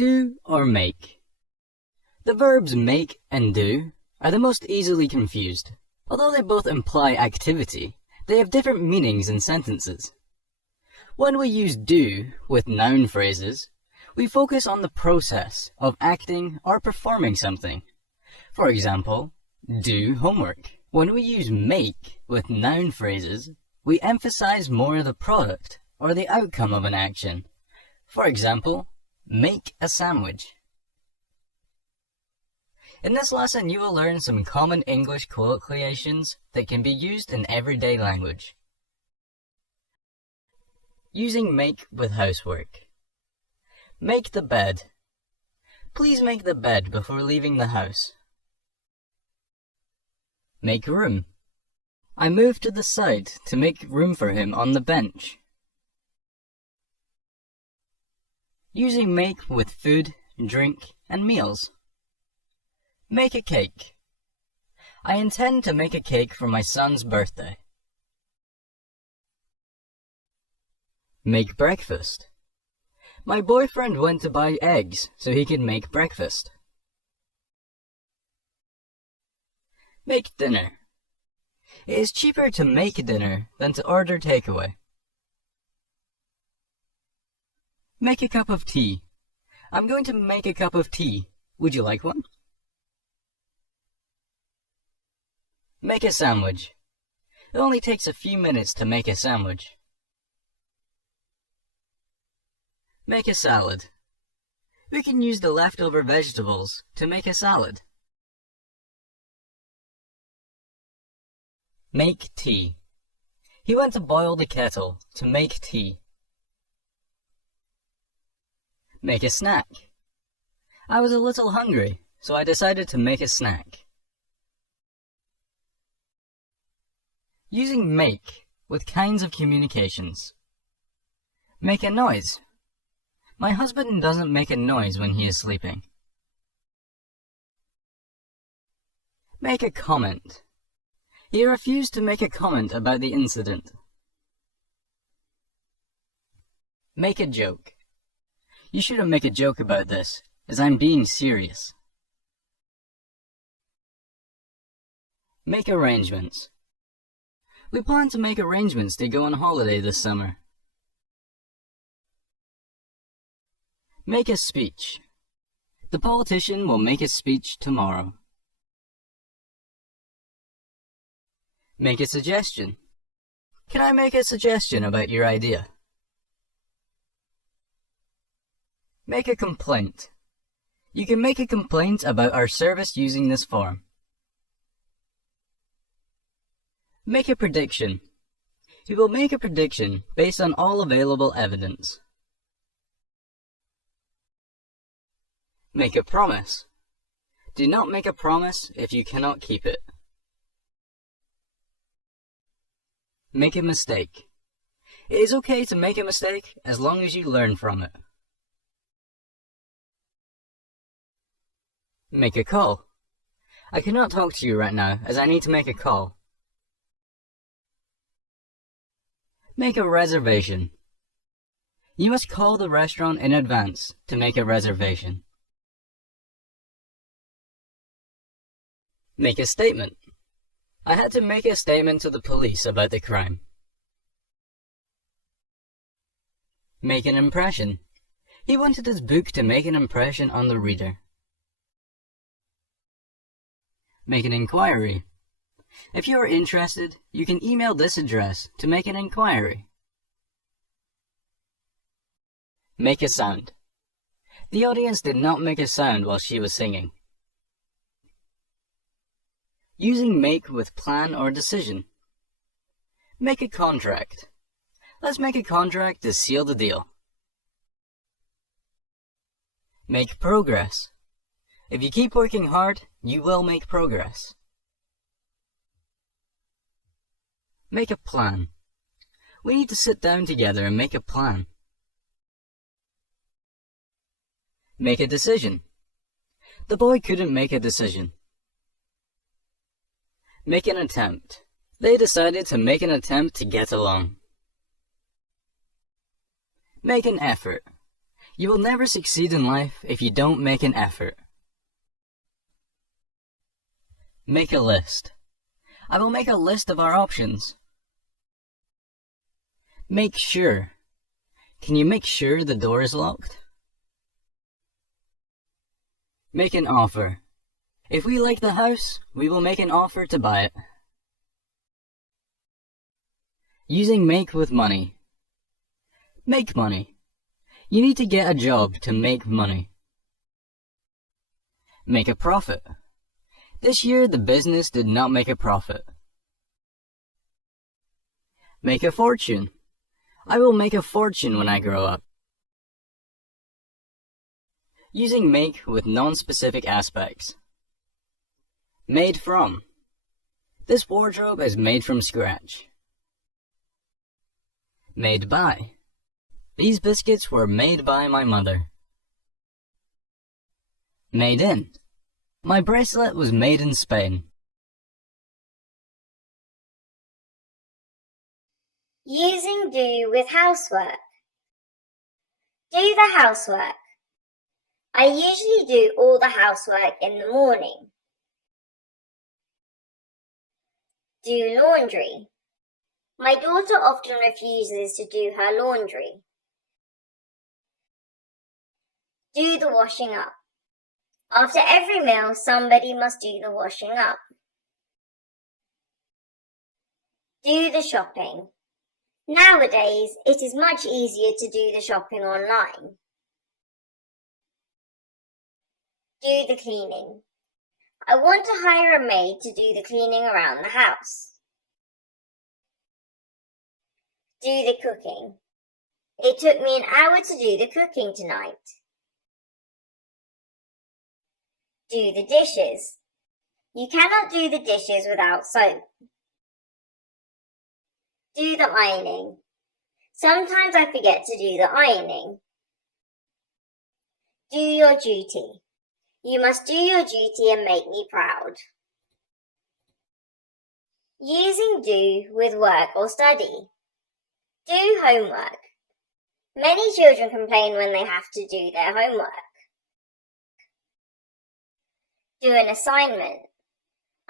Do or make. The verbs make and do are the most easily confused. Although they both imply activity, they have different meanings in sentences. When we use do with noun phrases, we focus on the process of acting or performing something. For example, do homework. When we use make with noun phrases, we emphasize more the product or the outcome of an action. For example, make a sandwich. In this lesson, you will learn some common English colloquiations that can be used in everyday language. Using make with housework. Make the bed. Please make the bed before leaving the house. Make room. I moved to the side to make room for him on the bench. Using make with food, drink, and meals. Make a cake. I intend to make a cake for my son's birthday. Make breakfast. My boyfriend went to buy eggs so he could make breakfast. Make dinner. It is cheaper to make dinner than to order takeaway. Make a cup of tea. I'm going to make a cup of tea. Would you like one? Make a sandwich. It only takes a few minutes to make a sandwich. Make a salad. We can use the leftover vegetables to make a salad. Make tea. He went to boil the kettle to make tea. Make a snack. I was a little hungry, so I decided to make a snack. Using make with kinds of communications. Make a noise. My husband doesn't make a noise when he is sleeping. Make a comment. He refused to make a comment about the incident. Make a joke. You shouldn't make a joke about this, as I'm being serious. Make arrangements. We plan to make arrangements to go on holiday this summer. Make a speech. The politician will make a speech tomorrow. Make a suggestion. Can I make a suggestion about your idea? Make a complaint. You can make a complaint about our service using this form. Make a prediction. You will make a prediction based on all available evidence. Make a promise. Do not make a promise if you cannot keep it. Make a mistake. It is okay to make a mistake as long as you learn from it. Make a call. I cannot talk to you right now as I need to make a call. Make a reservation. You must call the restaurant in advance to make a reservation. Make a statement. I had to make a statement to the police about the crime. Make an impression. He wanted his book to make an impression on the reader. Make an inquiry. If you are interested, you can email this address to make an inquiry. Make a sound. The audience did not make a sound while she was singing. Using make with plan or decision. Make a contract. Let's make a contract to seal the deal. Make progress. If you keep working hard, you will make progress. Make a plan. We need to sit down together and make a plan. Make a decision. The boy couldn't make a decision. Make an attempt. They decided to make an attempt to get along. Make an effort. You will never succeed in life if you don't make an effort. Make a list. I will make a list of our options. Make sure. Can you make sure the door is locked? Make an offer. If we like the house, we will make an offer to buy it. Using make with money. Make money. You need to get a job to make money. Make a profit. This year the business did not make a profit. Make a fortune. I will make a fortune when I grow up. Using make with non-specific aspects. Made from. This wardrobe is made from scratch. Made by. These biscuits were made by my mother. Made in. My bracelet was made in Spain. Using do with housework. Do the housework. I usually do all the housework in the morning. Do laundry. My daughter often refuses to do her laundry. Do the washing up. After every meal, somebody must do the washing up. Do the shopping. Nowadays, it is much easier to do the shopping online. Do the cleaning. I want to hire a maid to do the cleaning around the house. Do the cooking. It took me an hour to do the cooking tonight. Do the dishes. You cannot do the dishes without soap. Do the ironing. Sometimes I forget to do the ironing. Do your duty. You must do your duty and make me proud. Using do with work or study. Do homework. Many children complain when they have to do their homework. Do an assignment.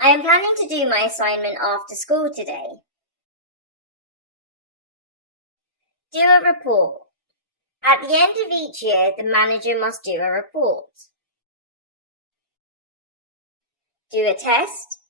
I am planning to do my assignment after school today. Do a report. At the end of each year, the manager must do a report. Do a test.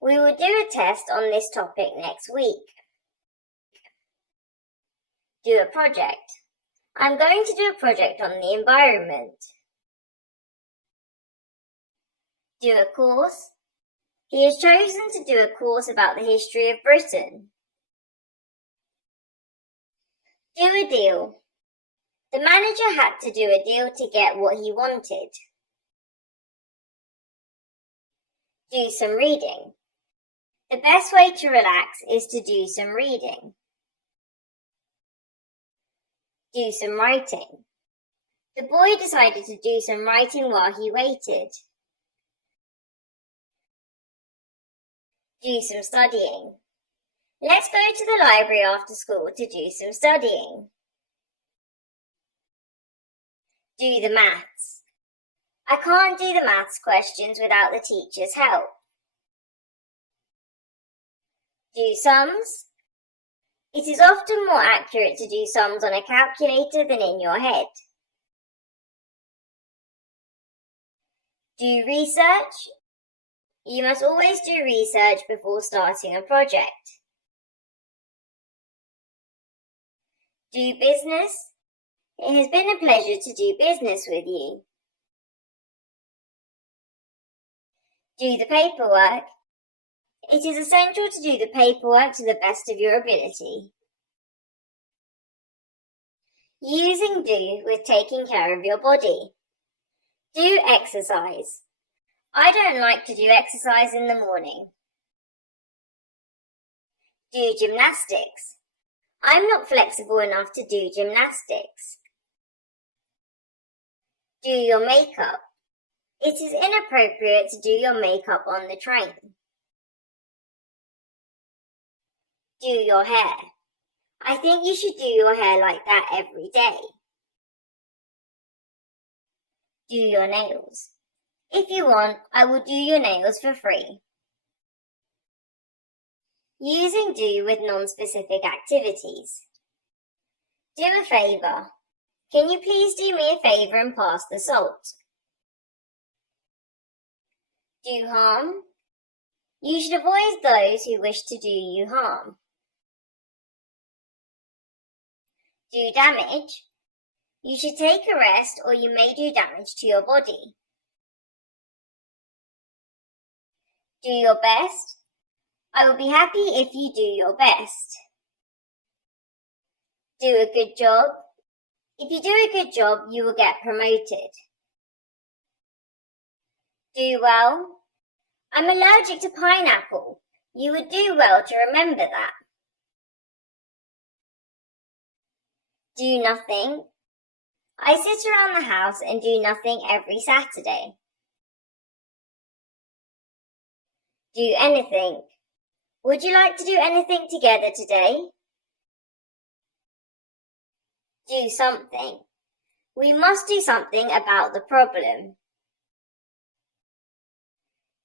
We will do a test on this topic next week. Do a project. I'm going to do a project on the environment. Do a course. He has chosen to do a course about the history of Britain. Do a deal. The manager had to do a deal to get what he wanted. Do some reading. The best way to relax is to do some reading. Do some writing. The boy decided to do some writing while he waited. Do some studying. Let's go to the library after school to do some studying. Do the maths. I can't do the maths questions without the teacher's help. Do sums. It is often more accurate to do sums on a calculator than in your head. Do research. You must always do research before starting a project. Do business. It has been a pleasure to do business with you. Do the paperwork. It is essential to do the paperwork to the best of your ability. Using do with taking care of your body. Do exercise. I don't like to do exercise in the morning. Do gymnastics. I'm not flexible enough to do gymnastics. Do your makeup. It is inappropriate to do your makeup on the train. Do your hair. I think you should do your hair like that every day. Do your nails. If you want, I will do your nails for free. Using do with non-specific activities. Do a favour. Can you please do me a favour and pass the salt? Do harm. You should avoid those who wish to do you harm. Do damage. You should take a rest or you may do damage to your body. Do your best. I will be happy if you do your best. Do a good job. If you do a good job, you will get promoted. Do well. I'm allergic to pineapple. You would do well to remember that. Do nothing. I sit around the house and do nothing every Saturday. Do anything. Would you like to do anything together today? Do something. We must do something about the problem.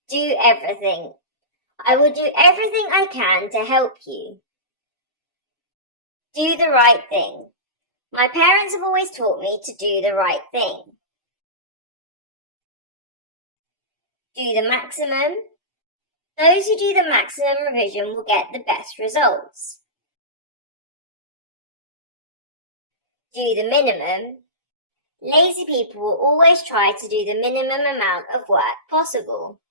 Do everything. I will do everything I can to help you. Do the right thing. My parents have always taught me to do the right thing. Do the maximum. Those who do the maximum revision will get the best results. Do the minimum. Lazy people will always try to do the minimum amount of work possible.